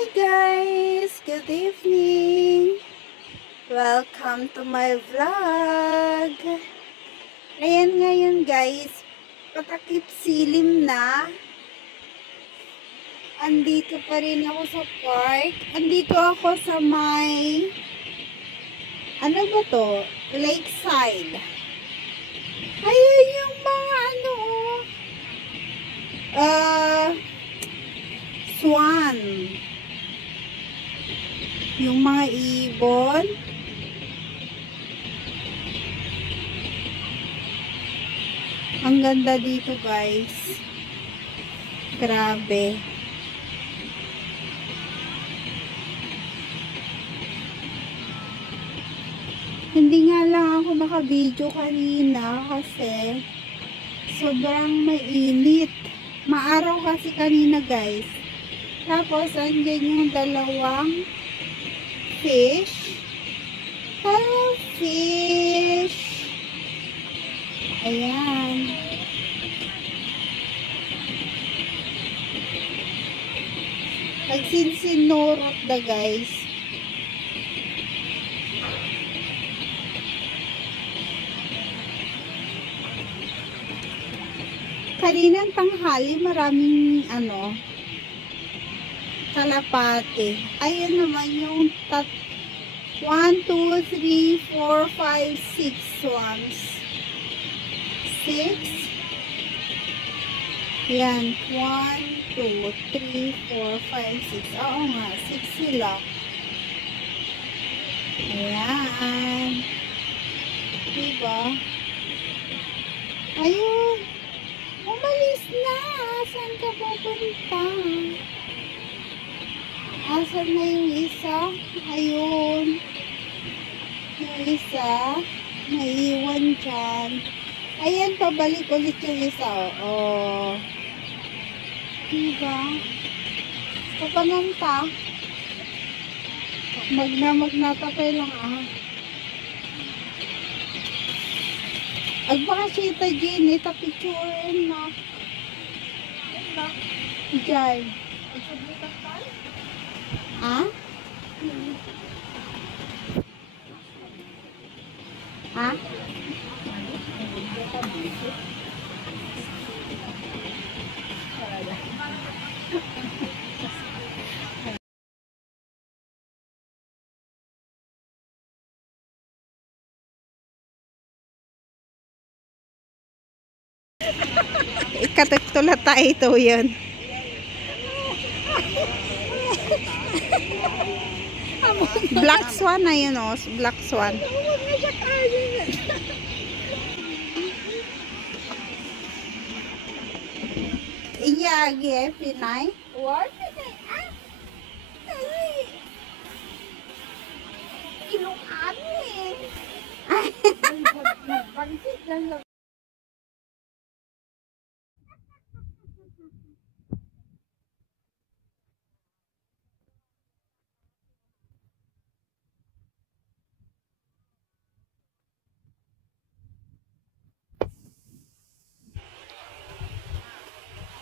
Hi guys! Good evening! Welcome to my vlog! Ayan ngayon guys, patakip silim na. Andito pa rin ako sa park. Andito ako sa may, ano ba to? Lakeside. Ayun yung mga swan. Yung mga ibon. Ang ganda dito guys. Grabe. Hindi nga lang ako naka-video kanina kasi sobrang mainit. Maaraw kasi kanina guys. Tapos andyan yung dalawang fish. Hello fish. Ayan. Nagsinsinorot na guys. Kaninang tanghali maraming kalapate. Ayun naman yung 1, 2, 3, 4, 5, 6 swans. 6. Yan. 1, 2, 3, 4, 5, 6. Oo nga. 6 sila. Ayan. Diba? Ayun. Umalis na. Saan ka pupunta? Asan na yung isa? Ayun. Yung isa. Naiwan dyan. Ayan, pabalik ulit yung isa. Oh. Diba? Papananta. Magnatapay lang Agbaka sita dyan, picturein na. Diyan. Ha? Ha? Ikatutula tayo ito yun. Black swan na yun Black swan. Iyagi, Pinay. What? Ilukan Nagpangsit lang.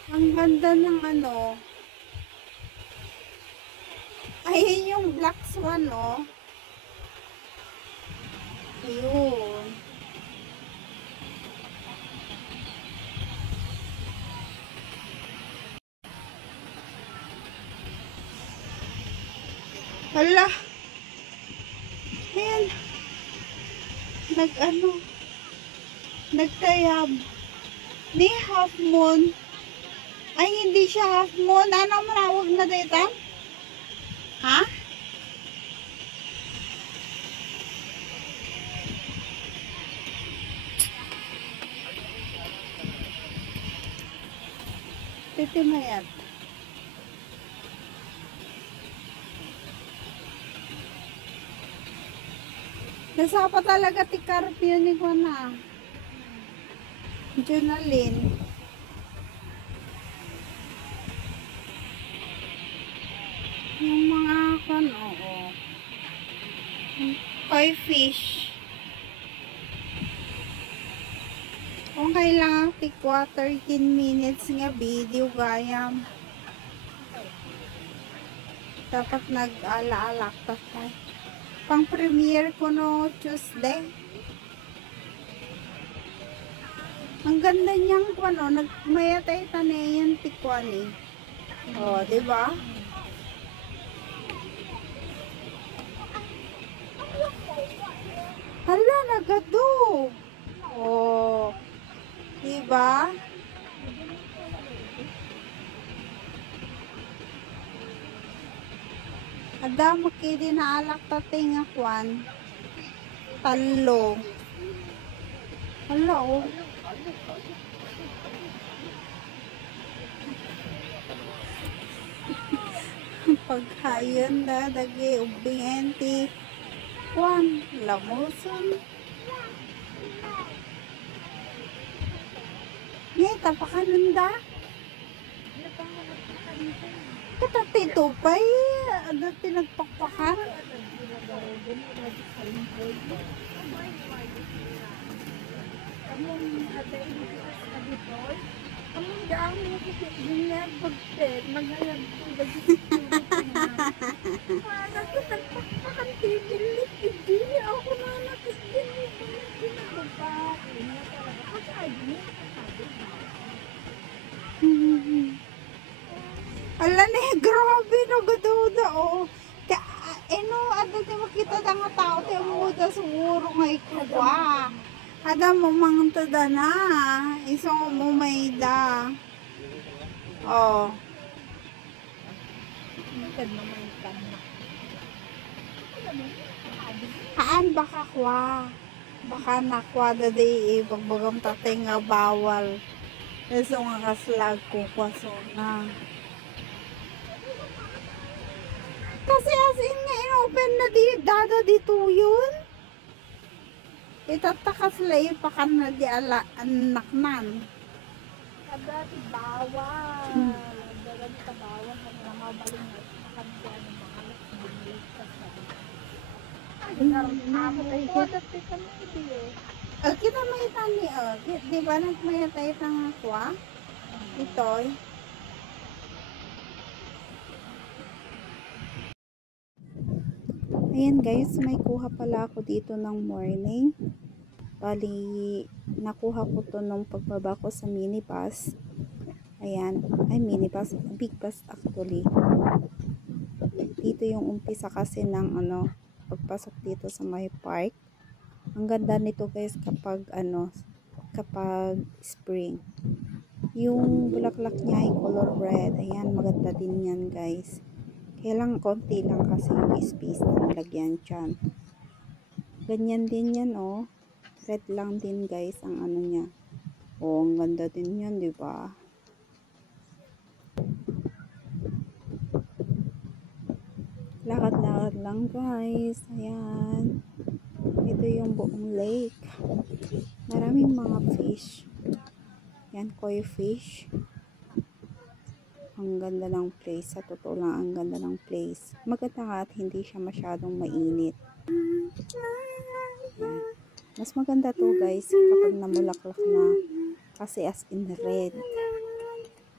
Ang ganda ng ayun yung black swan ayun. Hala, ayan, nagtayab ni half moon. Ay, hindi siya half moon. Ano manawag na dito? Ha? Titimayat. Nasa pa talaga tikarap yun ni Juana. Jonalyn. Yung mga koi fish. Kung kailangan tikwa 13 minutes nga video gayam. Dapat nag-ala-alak tayo. Pang premiere ko no Tuesday. Ang ganda niyang ano, nagmayatay tanayan tikwan eh. Oh, di ba? Hala, nagadog. Oh, di ba? Ada makidi na alak tating akwan. Talo. Hala, oh. Paghayon da dagi ubing enti kwan lamuson ni tapakanon da katati tupay ada tinagpakpakan Among daang mo ko ganyan pagpet, maghalag ko dagi. Nagpakpakan tibilit, hindi ako na natisdin mo. Ginagabain na talaga. Kasi ay, ala ni grabe no gaduda oh ka eno ada ti makita da nga tao ti umuda siguro nga ikwa ada mo mangtada na isong mo may da oh haan baka kwa baka nakwa da di bagbagam tatay nga bawal eso nga kaslag ko kwaso na kasi as in nga in-open na di dada dito yun itatakas lay pakan na di ala anak nan kada ti bawal. Dalag ka bawal ka na mabaling at makandian ng mga bumalik ka sa. Ay, ako tayo ko dati kami ito kita may tani di ba nagmayatay tang kwa itoy ayan guys, may kuha pala ako dito ng morning. Bali, nakuha ko to nung pagbaba ko sa minibus. Ayan, ay minibus, big bus actually. Dito yung umpisa kasi ng ano, pagpasok dito sa may park. Ang ganda nito guys kapag ano, kapag spring. Yung bulaklak niya ay color red. Ayan, maganda din yan guys. Kaya lang, konti lang kasi yung space na nilagyan dyan. Ganyan din yan, oh. Red lang din, guys, ang ano niya. Oh, ang ganda din yan, di ba? Lakad-lakad lang, guys. Ayan. Ito yung buong lake. Maraming mga fish. Yan, koi fish. Ang ganda ng place. Sa totoo lang, ang ganda ng place. Maganda nga at hindi siya masyadong mainit. Yan. Mas maganda to guys kapag namulaklak na. Kasi as in red.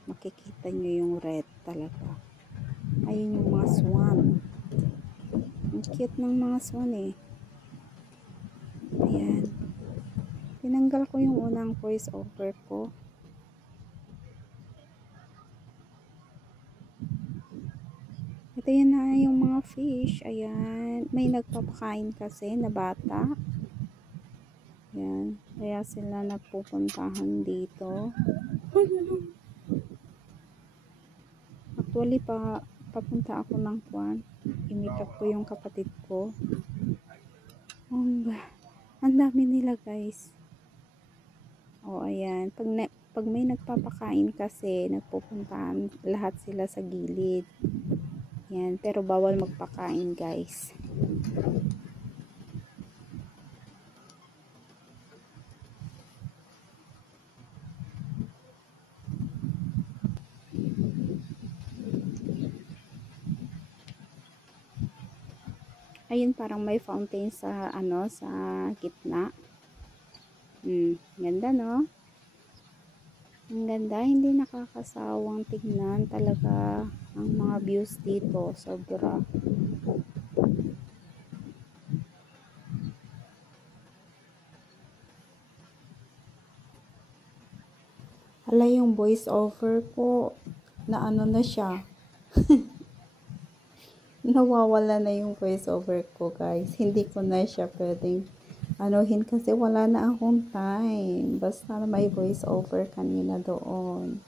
Makikita nyo yung red talaga. Ayun yung mga swan. Ang cute ng mga swan eh. Ayan. Tinanggal ko yung unang voice over ko. Ito yun na yung mga fish. Ayan. May nagpapakain kasi na bata. Ayan. Kaya sila napupuntahan dito. Actually, papunta ako ng kwan. Imita ko yung kapatid ko. Ang dami nila guys. O, ayan. Pag may nagpapakain kasi, nagpupuntahan lahat sila sa gilid. Yan, pero bawal magpakain guys. Ayun, parang may fountain sa ano, sa gitna. Ganda no? Ang ganda, hindi nakakasawang tignan talaga ang mga views dito. Sobra. Hala, yung voice over ko na ano na siya. Nawawala na yung voice over ko, guys. Hindi ko na siya pwedeng anuhin kasi wala na akong time. Basta may voice over kanina doon.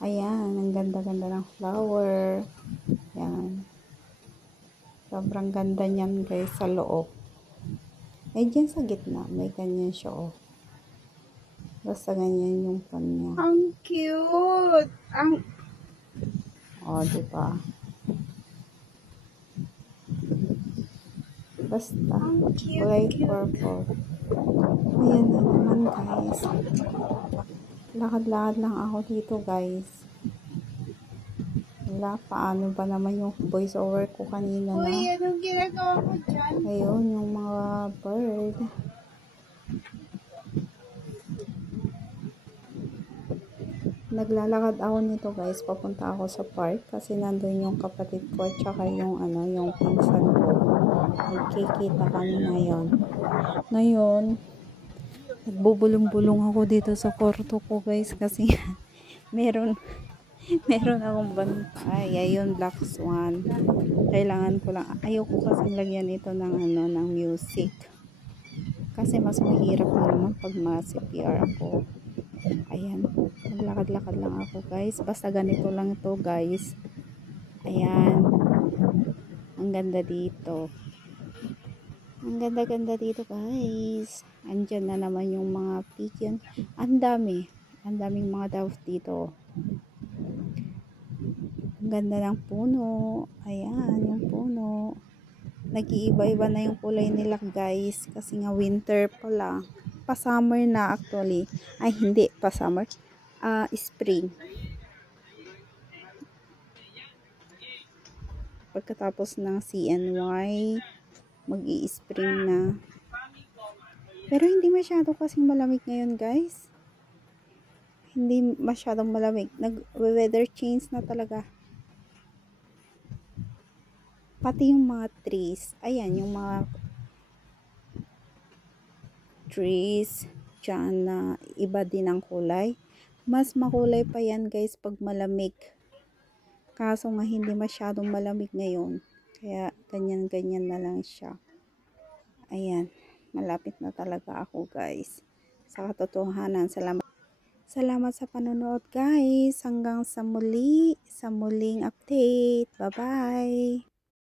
Ayan, ang ganda-ganda ng flower. Ayan. Sobrang ganda niyan, guys, sa loob. Eh, dyan sa gitna, may ganyan siya, oh. Basta ganyan yung pan niya. Ang cute! Oh, diba? Basta, kulay purple. Ayan na naman, guys. Lakad-lakad lang ako dito, guys. Wala, paano ba naman yung voice over ko kanina na? Uy, anong ginagawa mo dyan? Ayun, yung mga bird. Naglalakad ako nito, guys. Papunta ako sa park kasi nandun yung kapatid ko at saka yung ano, yung pinsan ko. Nagkikita kami ngayon. Ngayon, nagbubulong-bulong ako dito sa kwarto ko, guys, kasi meron akong bantay. Ayun, black swan. Kailangan ko lang, ayoko kasi lagyan ito ng ano, ng music. Kasi mas mahirap na naman pag ma-CPR ako. Ayan, naglakad-lakad lang ako, guys. Basta ganito lang ito, guys. Ayan. Ang ganda dito. Ang ganda-ganda dito, guys. Andyan na naman yung mga pigeon. Ang dami. Ang daming mga doves dito. Ang ganda ng puno. Ayan, yung puno. Nag-iiba-iba na yung kulay nila, guys. Kasi nga winter pa lang. Pa-summer na actually. Ay, hindi. Pa-summer. Spring. Pagkatapos ng CNY, mag-i-spring na. Pero hindi masyado kasing malamig ngayon, guys. Hindi masyadong malamig. Nag-weather change na talaga. Pati yung mga trees. Ayan, yung mga trees dyan na iba din ang kulay. Mas makulay pa yan, guys, pag malamig. Kaso nga hindi masyadong malamig ngayon. Kaya ganyan-ganyan na lang siya. Ayan. Malapit na talaga ako, guys. Sa katotohanan, salamat sa panonood, guys. Hanggang sa muli, sa muling update. Bye-bye.